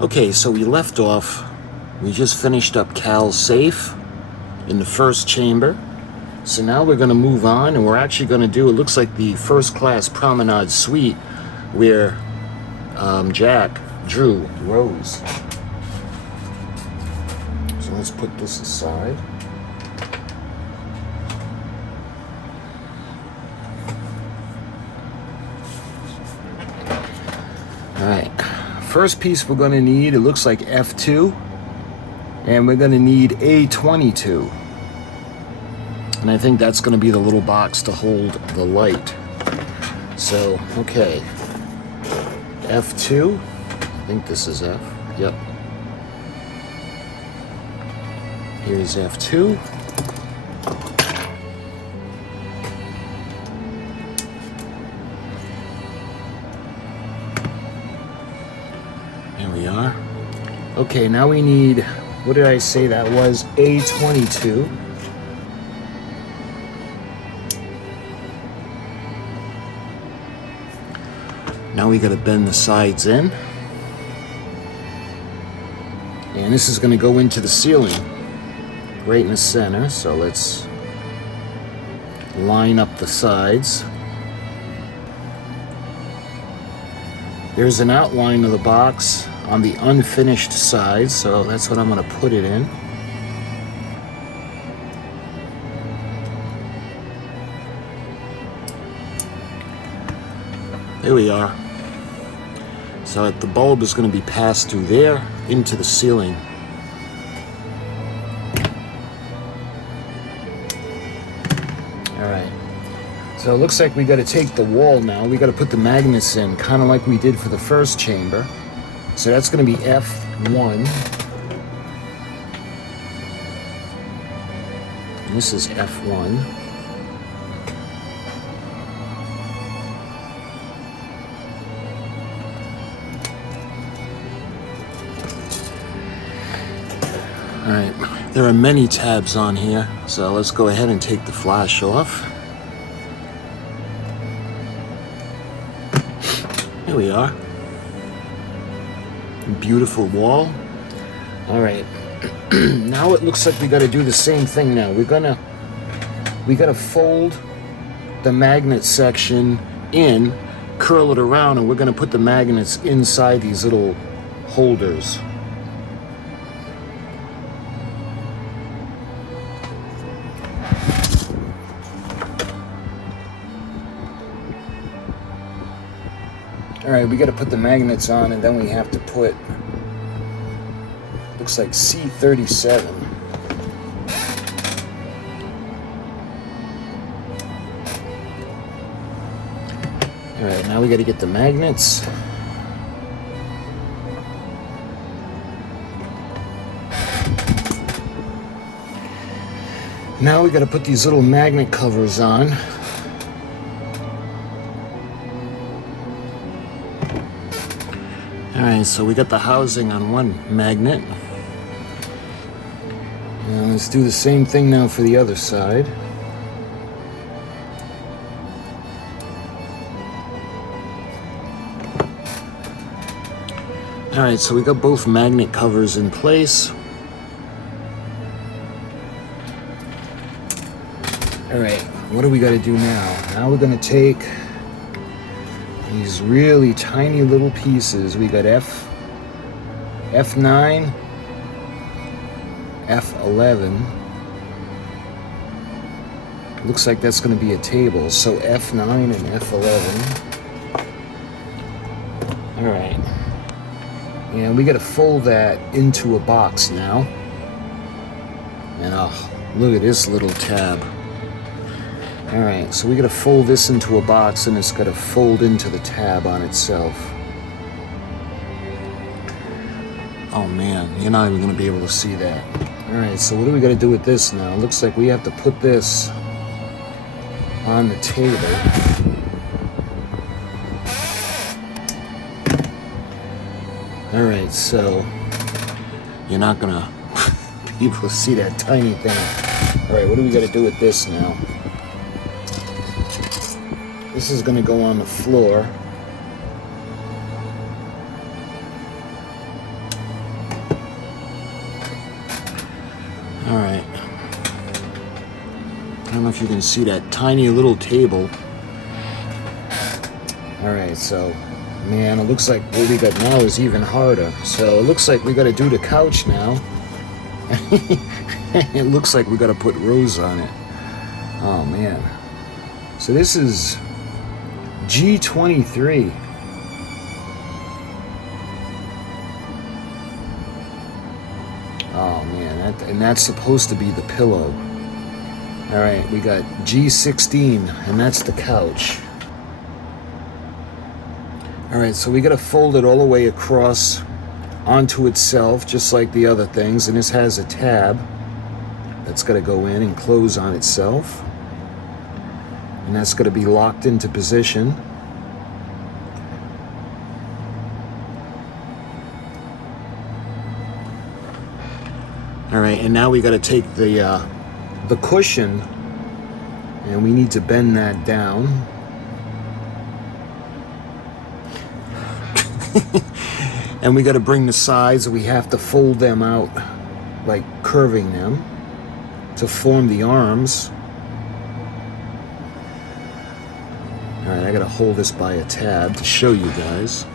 Okay, so we left off, we just finished up Cal's safe in the first chamber. So now we're going to move on, and we're actually going to do, it looks like the first class promenade suite where Jack, Drew, Rose. So let's put this aside. Alright, first piece we're going to need, it looks like F2, and we're going to need A22. And I think that's going to be the little box to hold the light. So, okay, F2, I think this is F, yep. Here's F2. There we are. Okay, now we need, what did I say that was? A22. Now we got to bend the sides in. And this is going to go into the ceiling, right in the center. So let's line up the sides. There's an outline of the box on the unfinished side, so that's what I'm going to put it in. There we are. So the bulb is going to be passed through there into the ceiling. Alright. So it looks like we got to take the wall now. We got to put the magnets in, kind of like we did for the first chamber. So that's going to be F1. And this is F1. Alright, there are many tabs on here, so let's go ahead and take the flash off. Here we are. Beautiful wall. Alright, now it looks like we gotta do the same thing now. We gotta fold the magnet section in, curl it around, and we're gonna put the magnets inside these little holders. Alright, we got to put the magnets on, and then we have to put, looks like C37. Alright, now we got to get the magnets. Now we got to put these little magnet covers on. Alright, so we got the housing on one magnet. And let's do the same thing now for the other side. Alright, so we got both magnet covers in place. Alright, what do we got to do now? Now we're going to take these really tiny little pieces. We got F9, F11. Looks like that's going to be a table. So F9 and F11. Alright. And we got to fold that into a box now. And oh, look at this little tab. Alright, so we gotta fold this into a box, and it's gotta fold into the tab on itself. Oh man, you're not even gonna be able to see that. Alright, so what do we gotta do with this now? It looks like we have to put this on the table. Alright, so you're not gonna be able to see that tiny thing. Alright, what do we gotta do with this now? This is going to go on the floor. All right. I don't know if you can see that tiny little table. All right, so, man, it looks like what we got now is even harder. So it looks like we got to do the couch now. It looks like we got to put Rose on it. Oh, man. So this is G23. Oh, man, and that's supposed to be the pillow. All right, we got G16, and that's the couch. All right, so we got to fold it all the way across onto itself, just like the other things, and this has a tab that's got to go in and close on itself, and that's going to be locked into position. All right, and now we got to take the cushion, and we need to bend that down. And we got to bring the sides, we have to fold them out, like curving them to form the arms. All right, I got to hold this by a tab to show you guys.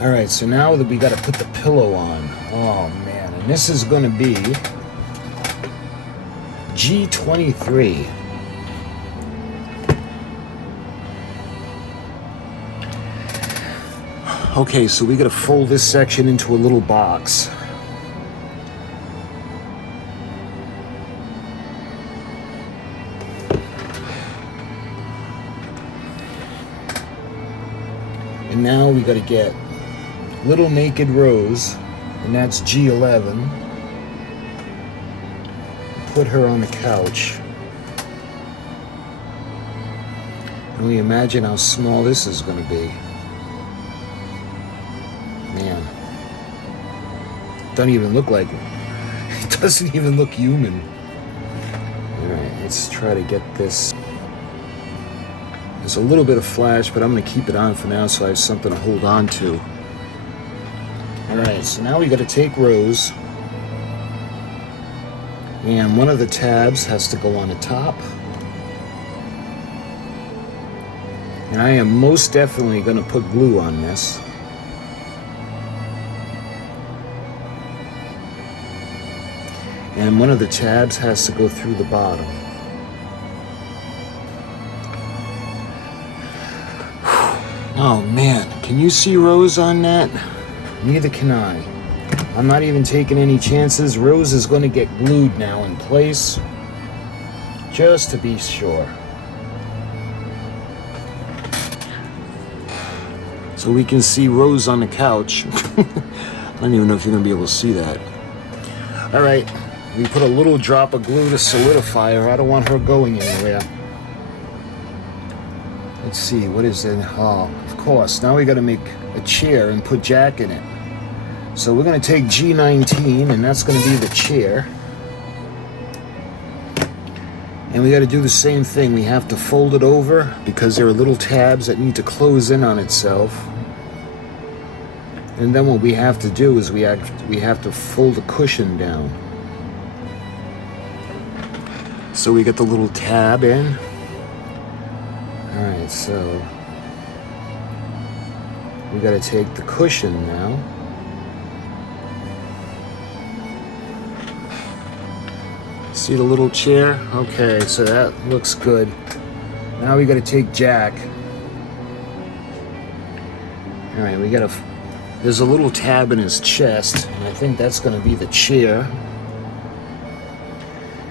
All right, so now that we got to put the pillow on. Oh man, and this is going to be G23. Okay, so we got to fold this section into a little box. And now we got to get Little Naked Rose, and that's G11. Put her on the couch. Can we imagine how small this is going to be? Man, doesn't even look like, it doesn't even look human. All right, let's try to get this. There's a little bit of flash, but I'm going to keep it on for now so I have something to hold on to. All right, so now we got to take Rose, and one of the tabs has to go on the top. And I am most definitely going to put glue on this. And one of the tabs has to go through the bottom. Oh man, can you see Rose on that? Neither can I. I'm not even taking any chances. Rose is going to get glued now in place, just to be sure. So we can see Rose on the couch. I don't even know if you're going to be able to see that. All right. We put a little drop of glue to solidify her. I don't want her going anywhere. Let's see, what is it? Oh, of course. Now we got to make a chair and put Jack in it. So we're going to take G19, and that's going to be the chair. And we got to do the same thing. We have to fold it over because there are little tabs that need to close in on itself. And then what we have to do is we have to fold the cushion down. So we get the little tab in. All right, so we got to take the cushion now. See the little chair? Okay, so that looks good. Now we got to take Jack. All right, we got to. There's a little tab in his chest, and I think that's going to be the chair.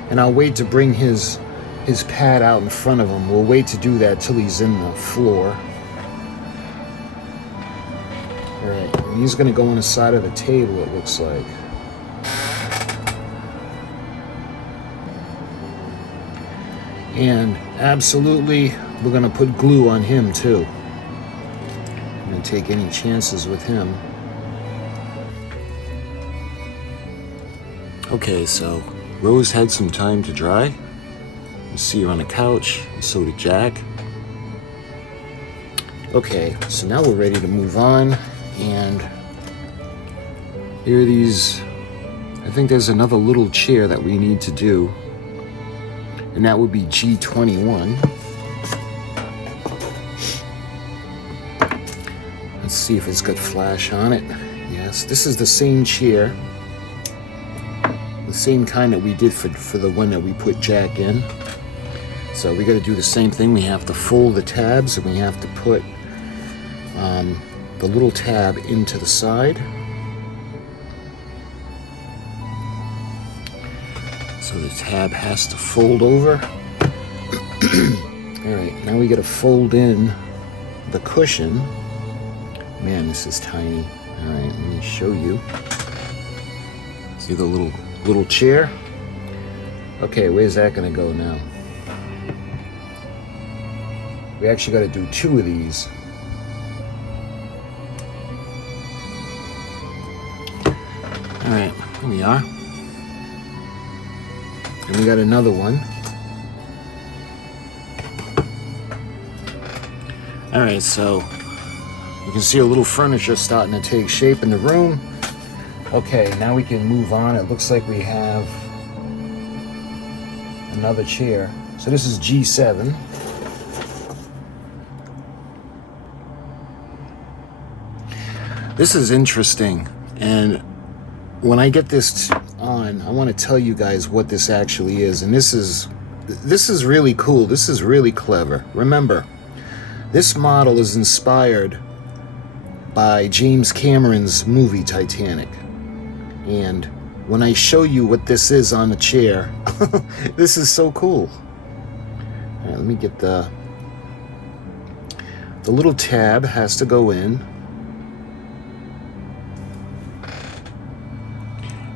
And I'll wait to bring his pad out in front of him. We'll wait to do that till he's in the floor. All right, and he's going to go on the side of the table, it looks like. And absolutely, we're going to put glue on him too. I'm going to take any chances with him. Okay, so Rose had some time to dry. You see her on the couch, and so did Jack. Okay, so now we're ready to move on, and Here are these, I think there's another little chair that we need to do, and that would be G21. Let's see if it's got flash on it. Yes, this is the same chair, the same kind that we did for the one that we put Jack in. So we got to do the same thing. We have to fold the tabs, and we have to put the little tab into the side. So the tab has to fold over. All right, now we got to fold in the cushion. Man, this is tiny. All right, let me show you. See the little chair? Okay, where's that gonna go now? We actually got to do 2 of these. All right, here we are. And we got another one. All right, so you can see a little furniture starting to take shape in the room. Okay, now we can move on. It looks like we have another chair. So this is G7. This is interesting, and when I get this on, I want to tell you guys what this actually is. And this is really cool. This is really clever. Remember, this model is inspired by James Cameron's movie Titanic. And when I show you what this is on the chair, this is so cool. All right, let me get the little tab has to go in.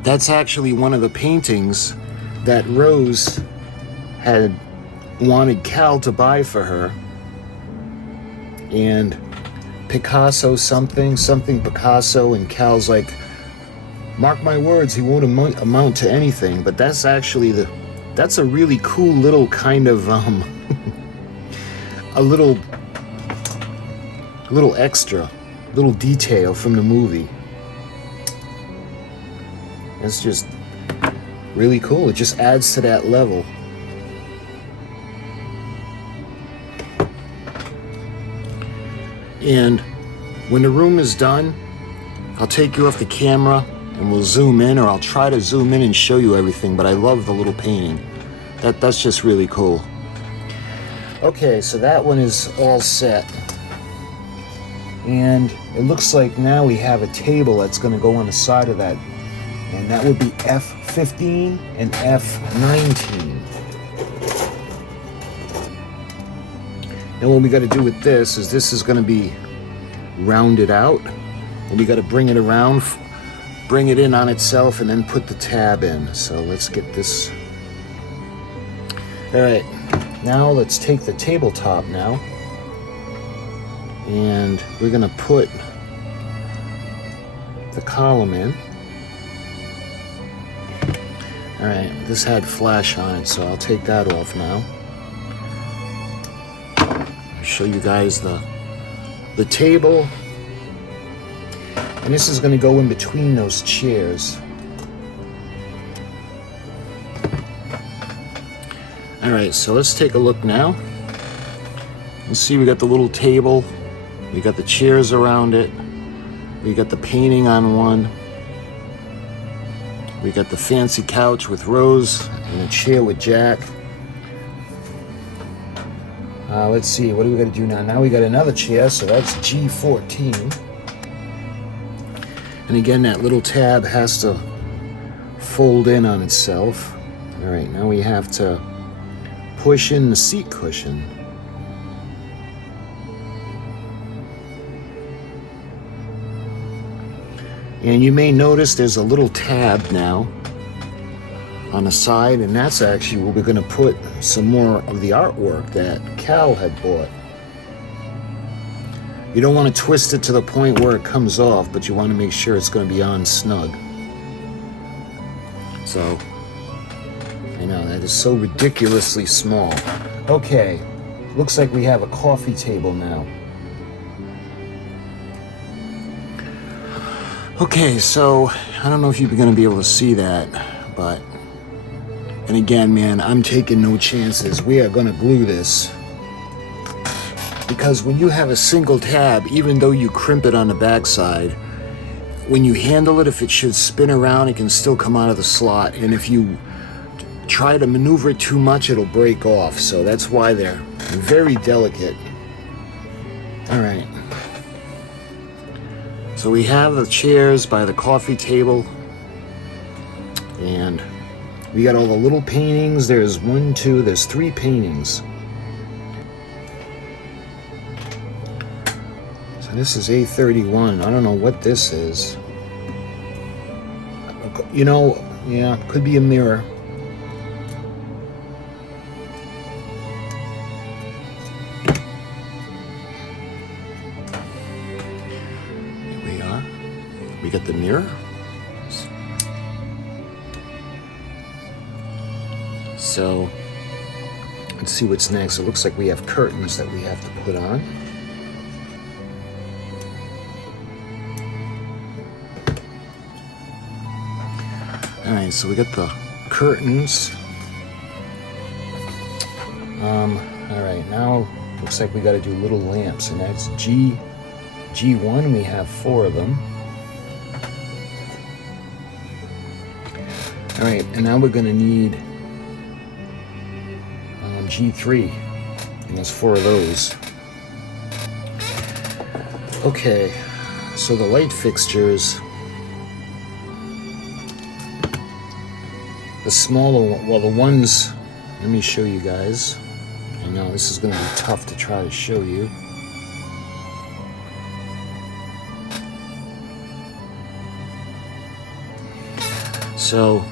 That's actually one of the paintings that Rose had wanted Cal to buy for her. And Picasso something Picasso, and Cal's like, mark my words, he won't amount to anything. But that's actually that's a really cool little kind of a little extra, little detail from the movie. It's just really cool. It just adds to that level. And when the room is done, I'll take you off the camera and we'll zoom in, or I'll try to zoom in and show you everything, but I love the little painting. That's just really cool. Okay, so that one is all set. And it looks like now we have a table that's going to go on the side of that. And that would be F15 and F19. And what we got to do with this is going to be rounded out. And we got to bring it around, bring it in on itself, and then put the tab in. So let's get this. All right, now let's take the tabletop now. And we're going to put the column in. All right, this had flash on it, so I'll take that off now. I'll show you guys the table. And this is going to go in between those chairs. All right, so let's take a look now. You see we got the little table. We got the chairs around it. We got the painting on one. We got the fancy couch with Rose and a chair with Jack. Let's see, what do we got to do now? Now we got another chair, so that's G14. And again, that little tab has to fold in on itself. All right, now we have to push in the seat cushion. And you may notice there's a little tab now on the side, and that's actually where we're going to put some more of the artwork that Cal had bought. You don't want to twist it to the point where it comes off, but you want to make sure it's going to be on snug. So, I know, that is so ridiculously small. Okay, looks like we have a coffee table now. Okay, so I don't know if you're gonna be able to see that, but, and again, man, I'm taking no chances. We are gonna glue this. Because when you have a single tab, even though you crimp it on the backside, when you handle it, if it should spin around, it can still come out of the slot. And if you try to maneuver it too much, it'll break off. So that's why they're very delicate. All right. So we have the chairs by the coffee table. And we got all the little paintings. There's there's 3 paintings. So this is A31. I don't know what this is. You know, yeah, could be a mirror. Here we are. We got the mirror. So let's see what's next. It looks like we have curtains that we have to put on. All right, so we got the curtains. All right, now looks like we got to do little lamps, and that's G1. We have 4 of them. All right, and now we're going to need G3, and there's 4 of those. Okay, so the light fixtures, the smaller one, well, the ones, let me show you guys. I know this is going to be tough to try to show you. So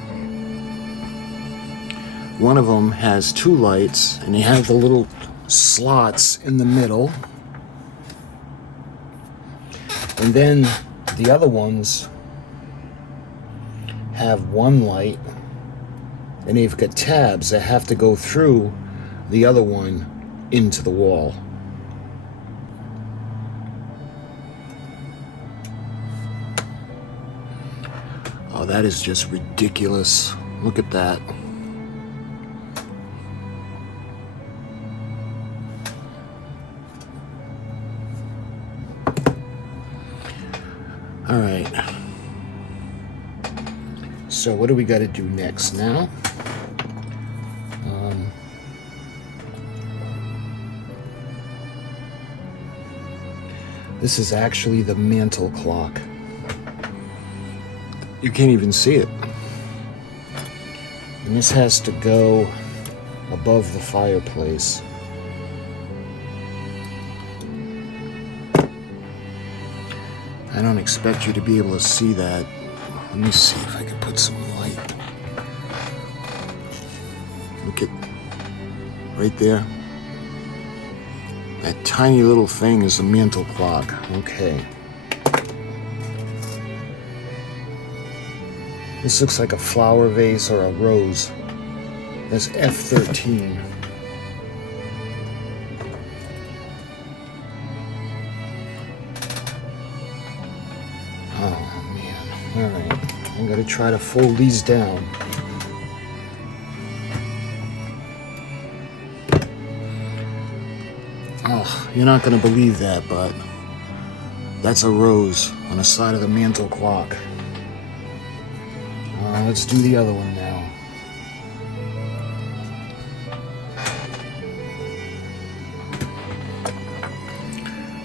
one of them has 2 lights, and they have the little slots in the middle. And then the other ones have 1 light, and they've got tabs that have to go through the other one into the wall. Oh, that is just ridiculous. Look at that. All right. So what do we got to do next now? This is actually the mantle clock. You can't even see it. And this has to go above the fireplace. I don't expect you to be able to see that. Let me see if I can put some light. Look at right there. That tiny little thing is a mantle clock. Okay. This looks like a flower vase or a rose. That's F13. Oh man. Alright. I'm gonna try to fold these down. Oh, you're not gonna believe that, but that's a rose on the side of the mantle clock. Let's do the other one now.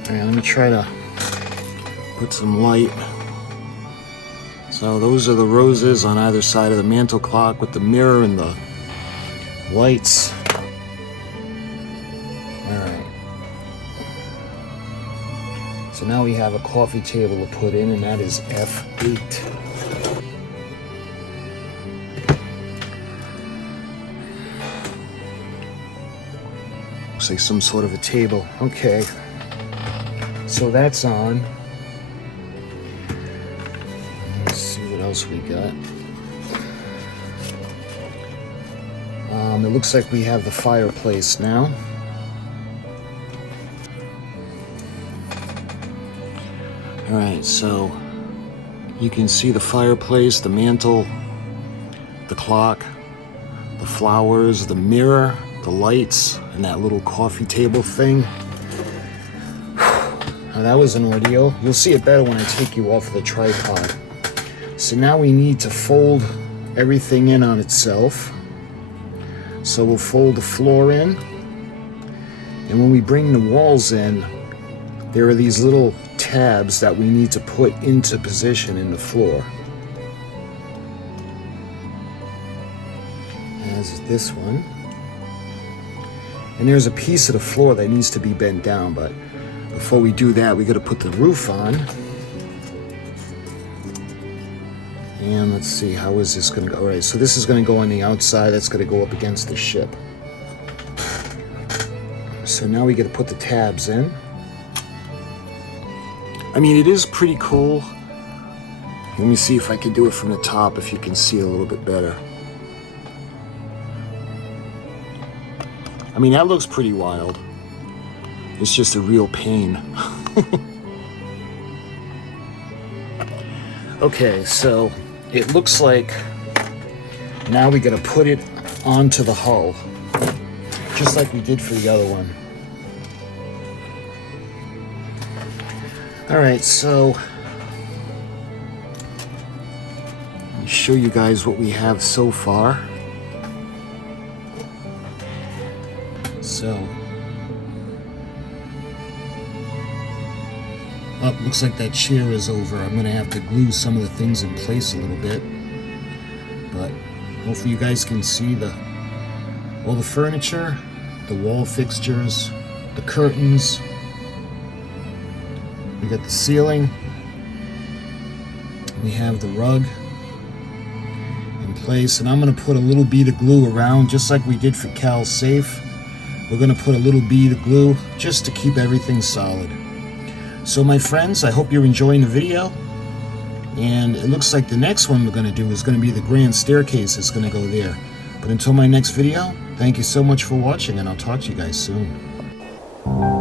Alright, let me try to put some light. So those are the roses on either side of the mantle clock with the mirror and the lights. Alright. So now we have a coffee table to put in, and that is F8. Looks like some sort of a table. Okay. So that's on. Let's see what else we got. It looks like we have the fireplace now. Alright, so You can see the fireplace, the mantle, the clock, the flowers, the mirror, the lights, and that little coffee table thing. Now that was an ordeal. You'll see it better when I take you off of the tripod. So now we need to fold everything in on itself. So we'll fold the floor in. And when we bring the walls in, there are these little tabs that we need to put into position in the floor. As this one. And there's a piece of the floor that needs to be bent down, but before we do that, we got to put the roof on. And let's see, how is this going to go? All right, so this is going to go on the outside. That's going to go up against the ship. So now we got to put the tabs in. I mean, it is pretty cool. Let me see if I can do it from the top, if you can see a little bit better. I mean, that looks pretty wild. It's just a real pain. Okay, so it looks like now we gotta put it onto the hull, just like we did for the other one. All right, so let me show you guys what we have so far. So, oh, looks like that chair is over. I'm gonna have to glue some of the things in place a little bit, but hopefully you guys can see all the furniture, the wall fixtures, the curtains. We got the ceiling. We have the rug in place, and I'm gonna put a little bead of glue around, just like we did for Cal's safe. We're gonna put a little bead of glue just to keep everything solid. So my friends, I hope you're enjoying the video. And it looks like the next one we're gonna do is gonna be the grand staircase that's gonna go there. But until my next video, thank you so much for watching, and I'll talk to you guys soon.